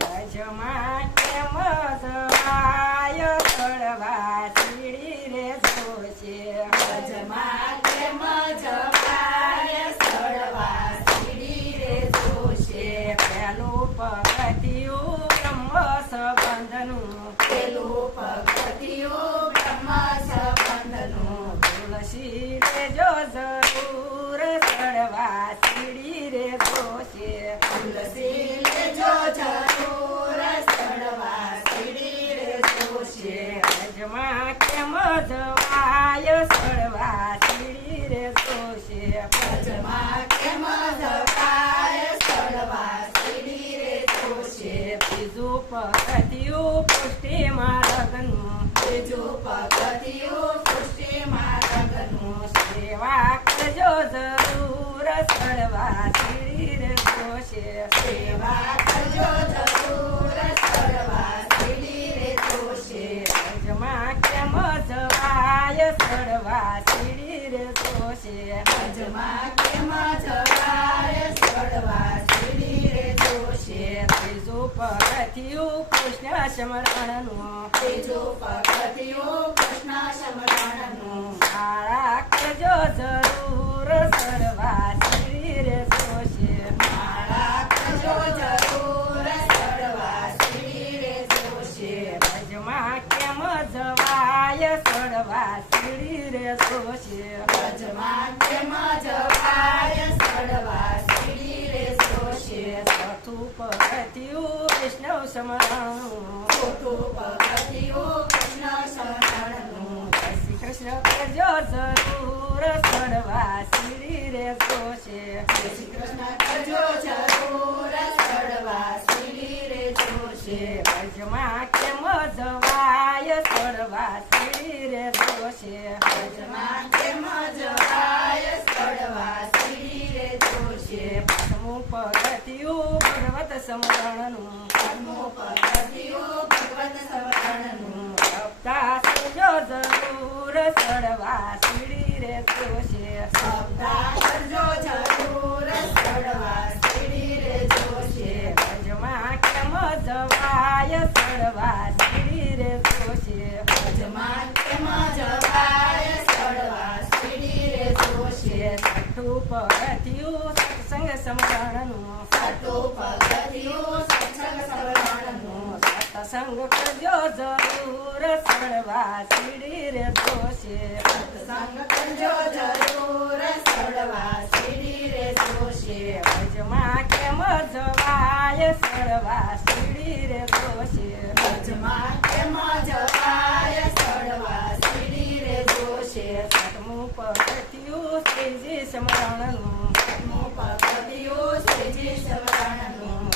રાજમાં કેમ જવાય સળવા સીડી રે જોશે રાજમાં કેમ જવાય સળવા સીડી રે જોશે પેલું પગથિયું બ્રહ્મ સંબંધનું પેલું પગથિયું બ્રહ્મ સંબંધનું તુલસી રે જો જરૂર સળવા સીડી રે જોશે તુલસી લેજો જરૂર સળવા સીડી રે જોશે રાજમાં કેમ જવાય સળવા સીડી રે જોશે રાજમાં કેમ જવાય સળવા સીડી રે જોશે ત્રીજું પગથિયું પુષ્ટિમાં લગ્નનું ત્રીજું પગથિયું પુષ્ટિમાં રંગનું સેવા કરજો જરૂર સળવા સીડી રે જોશે સેવા કરજો જરૂર સળવા સીડી રે જોશે રાજમાં કેમ જવાય સળવા સીડી રે જોશે રાજમાં કેમ જવાય સળવા સીડી રે જોશે ત્રીજું પગથિયું કૃષ્ણ સ્મરણનું ત્રીજું પગથિયું કૃષ્ણ સ્મરણનું માળા કરજો જરૂર સળવા સીડી રે જોશે માળા કરજો જરૂર સળવા સીડી રે જોશે રાજમાં કેમ જવાય સળવા સીડી રે જોશે રાજમાં કેમ જવાય સળવા સીડી રે જોશે ચોથું પગથિયું વૈષ્ણવ સ્મરણનું ચોથું પગથિયું કૃષ્ણ સ્મરણનું જય શ્રી કૃષ્ણ કરજો જરૂર સળવા સીડી રે જોશે જય શ્રી કૃષ્ણ કરજો જરૂર સળવા સીડી રે જોશે રાજમાં કેમ જવાય સળવા સીડી રે જોશે રાજમાં કેમ જવાય સળવા સીડી રે જોશે પાંચમું પગથિયું ભગવત સ્મરણનું પાંચમું પગથિયું ભગવત સ્મરણનું સપ્તાહ કરજો જરૂર સળવા સીડી રે જોશે સપ્તાહ કરજો જરૂર સળવા સીડી રે જોશે રાજમાં કેમ જવાય સળવા સીડી રે જોશે રાજમાં કેમ જવાય સળવા સીડી રે જોશે છઠ્ઠું પગથિયું સત્સંગ સ્મરણનું સાતું પગથિયું સત્સંગ સ્મરણનું સત્સંગ કરજો જરૂર સળવા સીડી રે જોશે સત્સંગ કરજો જરૂર સળવા સીડી રે જોશે રાજમાં કેમ જવાય સળવા સીડી રે જોશે રાજમાં કેમ જવાય સળવા સીડી રે જોશે સાતમું પગથિયું શ્રીજી સ્મરણનું સાતમું પગથિયું શ્રીજી સ્મરણનું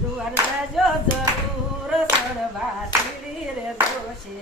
દ્વાર જાજો જરૂર સળવા સીડી રે જોશે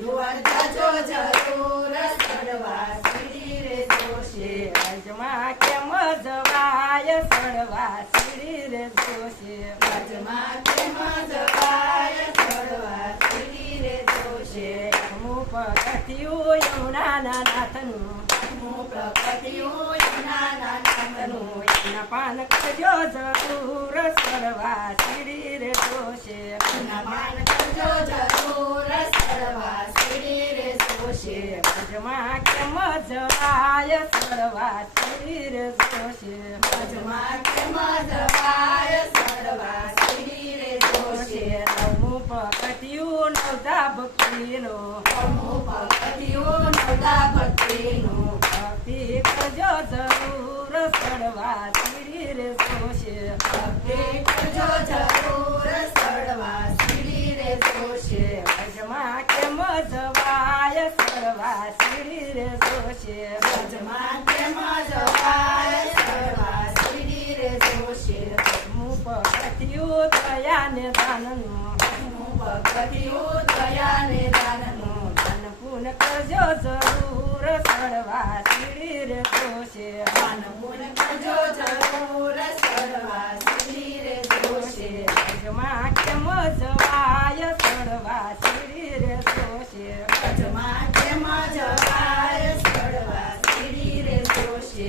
દ્વાર જાજો જરૂર સળવા સીડી રે જોશે રાજમાં કેમ જવાય સળવા સીડી રે જોશે રાજમાં કેમ જવાય સળવા સીડી રે જોશે આઠમું પગથિયું યમુનાના નાથનું આઠમું પગથિયું યમુનાના નાથનું એના પાન કરજો જરૂર સળવા સીડી રે જોશે નમન કરજો જરૂર સળવા સીડી રે જોશે રાજમાં કેમ જવાય સળવા સીડી રે જોશે રાજમાં કેમ જવાય સળવા સીડી રે જોશે નવમું પગથિયું નવતા ભક્તિનો નવમું પગથિયું નવતા ભક્તિનું ભક્તિ કરજો જરૂર સળવા સીડી રે જોશે ભક્તિ કરજો જરૂર સળવા સીડી રે જોશે રાજમાં કેમ જવાય સળવા સીડી રે જોશે રાજમાં કેમ જવાય સળવા સીડી રે જોશે દસમું પગથિયું દયાને દાનનું નવમું પગથિયું દયાને દાનનું દાન પૂન કરજો જરૂર સળવા સીડી રે જોશે દાન પૂન કરજો જરૂર સળવા સીડી રે જોશે રાજમાં કેમ જવાય સળવા સીડી રે જોશે રાજમાં કેમ જવાય સળવા સીડી રે જોશે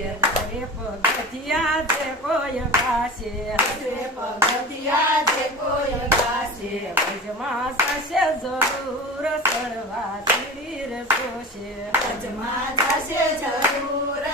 પગે પગથિયા છે કોઈ ગાશે હજે પગથિયા જે કોઈ ગાશે અજમાં થશે જરૂર સડવા સીડી રે જોશે અજમા થશે જરૂર